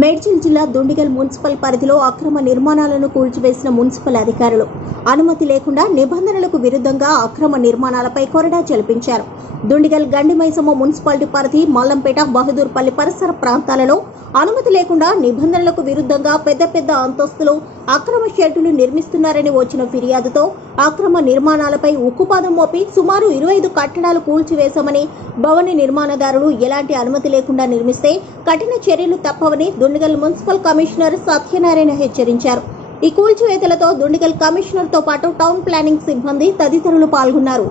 మేడ్చల్ జిల్లా దుండిగల్ మున్సిపల్ పరిధిలో అక్రమ నిర్మాణాలను కూల్చివేసిన మున్సిపల్ అధికారులు అనుమతి లేకుండా నిబంధనలకు విరుద్ధంగా అక్రమ నిర్మాణాలపై కొరడా జల్పించారు. దుండిగల్ గండిమైసమ్మ మున్సిపాలిటీ పరిధి మల్లంపేట బహదూర్పల్లి పరిసర ప్రాంతాలలో అనుమతి లేకుండా నిబంధనలకు విరుద్ధంగా పెద్ద పెద్ద అంతస్తులు అక్రమ షెడ్డులు నిర్మిస్తున్నారని వచ్చిన ఫిర్యాదుతో అక్రమ నిర్మాణాలపై ఉక్కుపాదం మోపి సుమారు 25 కట్టడాలు కూల్చివేశామని, భవన నిర్మాణదారులు ఎలాంటి అనుమతి లేకుండా నిర్మిస్తే కఠిన చర్యలు తప్పవని దుండిగల్ మున్సిపల్ కమిషనర్ సత్యనారాయణ హెచ్చరించారు. ఈ కూల్చివేతలతో దుండిగల్ కమిషనర్ తో పాటు టౌన్ ప్లానింగ్ సిబ్బంది తదితరులు పాల్గొన్నారు.